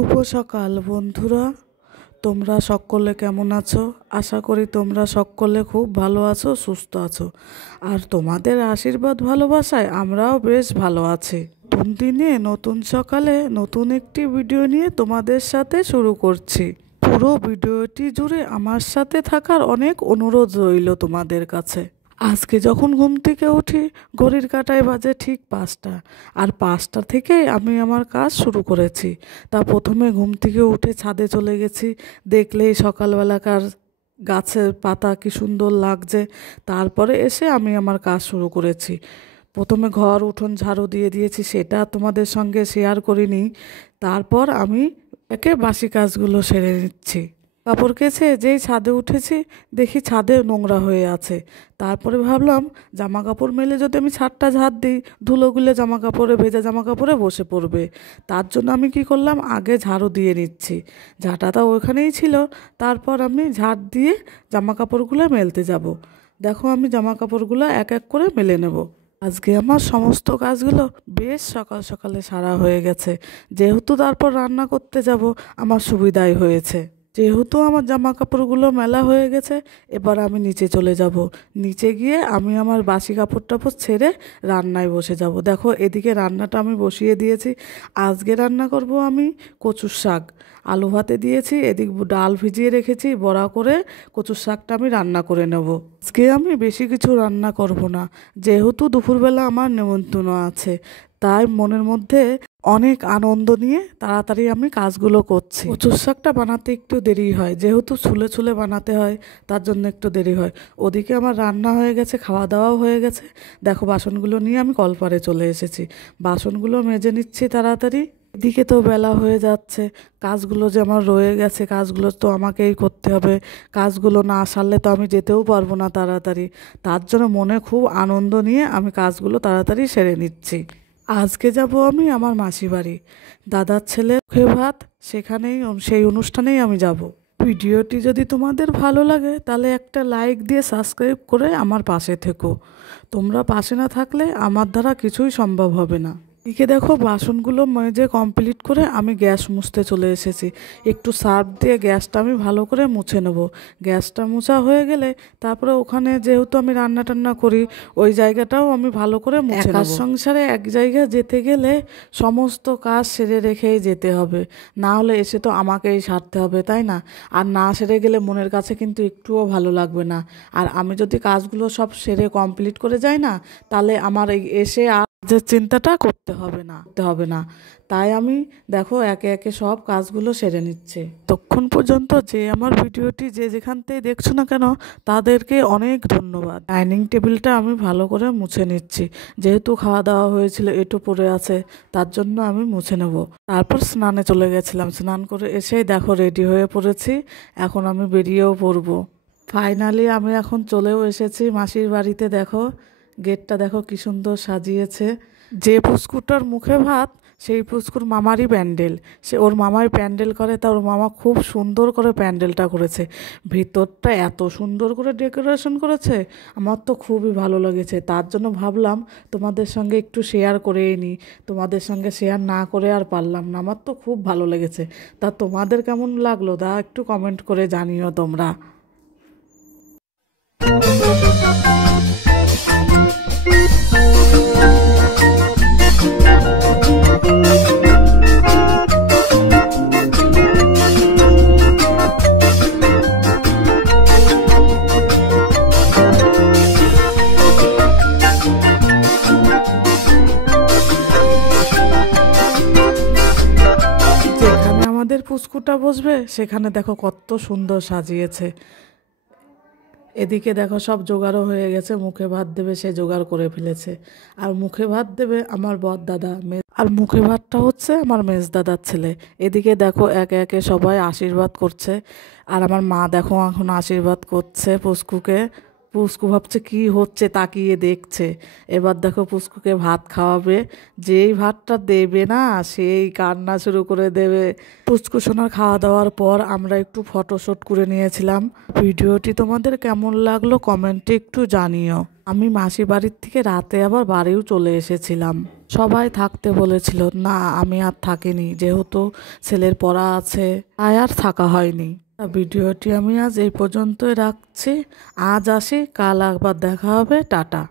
শুভ সকাল বন্ধুরা, তোমরা সকলে কেমন আছো? আশা করি তোমরা সকলে খুব ভালো আছো, সুস্থ আছো। আর তোমাদের আশীর্বাদ ভালোবাসায় আমরাও বেশ ভালো আছি। নতুন দিনে নতুন সকালে নতুন একটি ভিডিও নিয়ে তোমাদের সাথে শুরু করছি। পুরো ভিডিওটি জুড়ে আমার সাথে থাকার অনেক অনুরোধ রইল তোমাদের কাছে। আজকে যখন ঘুম থেকে উঠি ঘড়ির কাঁটায় বাজে ঠিক 5টা, আর 5টা থেকে আমি আমার কাজ শুরু করেছি। তা প্রথমে ঘুম থেকে উঠে ছাদে চলে গেছি। দেখলেই সকালবেলাকার গাছের পাতা কি সুন্দর লাগছে। তারপরে এসে আমি আমার কাজ শুরু করেছি। প্রথমে ঘর উঠোন ঝাড়ু দিয়ে দিয়েছি, সেটা তোমাদের সঙ্গে শেয়ার করিনি। তারপর আমি একে বাসি কাজগুলো সেরে নিচ্ছি। কাপড় কেচে যেই ছাদে উঠেছি দেখি ছাদে নোংরা হয়ে আছে। তারপরে ভাবলাম জামা কাপড় মেলে যদি আমি ছাদটা ঝাড় দিই, ধুলোগুলো জামা কাপড়ে ভেজা জামা কাপড়ে বসে পড়বে। তার জন্য আমি কি করলাম, আগে ঝাড়ু দিয়ে নিচ্ছি। ঝাঁটাটা ওখানেই ছিল। তারপর আমি ঝাড় দিয়ে জামা কাপড়গুলো মেলতে যাব। দেখো আমি জামা কাপড়গুলো এক এক করে মেলে নেব। আজকে আমার সমস্ত কাজগুলো বেশ সকাল সকালে সারা হয়ে গেছে। যেহেতু তারপর রান্না করতে যাব, আমার সুবিধাই হয়েছে। যেহেতু আমার জামা কাপড়গুলো মেলা হয়ে গেছে, এবার আমি নিচে চলে যাব। নিচে গিয়ে আমি আমার বাসি কাপড় টাপড় ছেড়ে রান্নায় বসে যাব। দেখো এদিকে রান্নাটা আমি বসিয়ে দিয়েছি। আজকে রান্না করব আমি কচুর শাক। আলু ভাতে দিয়েছি, এদিক ডাল ভিজিয়ে রেখেছি, বড়া করে কচুর শাকটা আমি রান্না করে নেব। আজকে আমি বেশি কিছু রান্না করব না, যেহেতু দুপুরবেলা আমার নেমন্তন্ন আছে। তাই মনের মধ্যে অনেক আনন্দ নিয়ে তাড়াতাড়ি আমি কাজগুলো করছি। কচুর শাকটা বানাতে একটু দেরি হয়, যেহেতু ছুলে ছুলে বানাতে হয়, তার জন্য একটু দেরি হয়। ওদিকে আমার রান্না হয়ে গেছে, খাওয়া দাওয়াও হয়ে গেছে। দেখো বাসনগুলো নিয়ে আমি কলপারে চলে এসেছি। বাসনগুলো মেজে নিচ্ছি তাড়াতাড়ি। এদিকে তো বেলা হয়ে যাচ্ছে, কাজগুলো যে আমার রয়ে গেছে কাজগুলো তো আমাকেই করতে হবে। কাজগুলো না সারলে তো আমি যেতেও পারবো না তাড়াতাড়ি। তার জন্য মনে খুব আনন্দ নিয়ে আমি কাজগুলো তাড়াতাড়ি সেরে নিচ্ছি। আজকে যাব আমি আমার মাসি বাড়ি, দাদার ছেলে মুখে ভাত, সেই অনুষ্ঠানেই আমি যাব। ভিডিওটি যদি তোমাদের ভালো লাগে তাহলে একটা লাইক দিয়ে সাবস্ক্রাইব করে আমার পাশে থেকো। তোমরা পাশে না থাকলে আমার দ্বারা কিছুই সম্ভব হবে না। এদিকে দেখো বাসনগুলো মেজে কমপ্লিট করে আমি গ্যাস মুছতে চলে এসেছি। একটু সার্ফ দিয়ে গ্যাসটা আমি ভালো করে মুছে নেব। গ্যাসটা মোছা হয়ে গেলে তারপরে ওখানে যেহেতু আমি রান্না টান্না করি, ওই জায়গাটাও আমি ভালো করে মুছে নেব। সংসারে এক জায়গায় যেতে গেলে সমস্ত কাজ সেরে রেখেই যেতে হবে, না হলে এসে তো আমাকেই সারতে হবে, তাই না? আর না সেরে গেলে মনের কাছে কিন্তু একটুও ভালো লাগবে না। আর আমি যদি কাজগুলো সব সেরে কমপ্লিট করে যাই না, তাহলে আমার এসে আর যে চিন্তাটা করতে হবে না। তাই আমি দেখো একে একে সব কাজগুলো সেরে নিচ্ছে। ততক্ষণ পর্যন্ত যে আমার ভিডিওটি যে যেখান থেকে দেখছো না কেন তাদেরকে অনেক ধন্যবাদ। ডাইনিং টেবিলটা আমি ভালো করে মুছে নিচ্ছি, যেহেতু খাওয়া দাওয়া হয়েছিল একটু পড়ে আছে, তার জন্য আমি মুছে নেব। তারপর স্নানে চলে গেছিলাম, স্নান করে এসেই দেখো রেডি হয়ে পড়েছি। এখন আমি বেরিয়েও পড়বো। ফাইনালি আমি এখন চলেও এসেছি মাসির বাড়িতে। দেখো গেটটা দেখো কি সুন্দর সাজিয়েছে। যে পুচকুটার মুখে ভাত সেই পুচকুর মামারই প্যান্ডেল, সে ওর মামাই প্যান্ডেল করে, তা ওর মামা খুব সুন্দর করে প্যান্ডেলটা করেছে। ভিতরটা এত সুন্দর করে ডেকোরেশন করেছে, আমার তো খুবই ভালো লেগেছে। তার জন্য ভাবলাম তোমাদের সঙ্গে একটু শেয়ার করেই নিই। তোমাদের সঙ্গে শেয়ার না করে আর পারলাম না, আমার তো খুব ভালো লেগেছে। তা তোমাদের কেমন লাগলো তা একটু কমেন্ট করে জানিও তোমরা। যেখানে আমাদের পুচকুটা বসবে সেখানে দেখো কত সুন্দর সাজিয়েছে। এদিকে দেখো সব জোগাড়ও হয়ে গেছে, মুখে ভাত দেবে সে জোগাড় করে ফেলেছে। আর মুখে ভাত দেবে আমার বর দাদা, আর মুখে ভাতটা হচ্ছে আমার মেজ দাদার ছেলে। এদিকে দেখো একে একে সবাই আশীর্বাদ করছে, আর আমার মা দেখো এখন আশীর্বাদ করছে পুচকুকে। পুস্কু ভাবছে কি হচ্ছে, তাকিয়ে দেখছে। এবার দেখো পুস্কুকে ভাত খাওয়াবে, যেই ভাতটা দেবে না সেই কান্না শুরু করে দেবে। পুস্কু সোনার খাওয়া দাওয়ার পর আমরা একটু ফটোশ্যুট করে নিয়েছিলাম। ভিডিওটি তোমাদের কেমন লাগলো কমেন্টে একটু জানিও। আমি মাসি বাড়ির থেকে রাতে আবার বাড়িও চলে এসেছিলাম। সবাই থাকতে বলেছিল, না আমি আর থাকিনি, যেহেতু ছেলের পড়া আছে তাই আর থাকা হয়নি। ভিডিওটি আমি আজ এই পর্যন্তই রাখছি। আজ আসি, কাল একবার দেখা হবে, টাটা।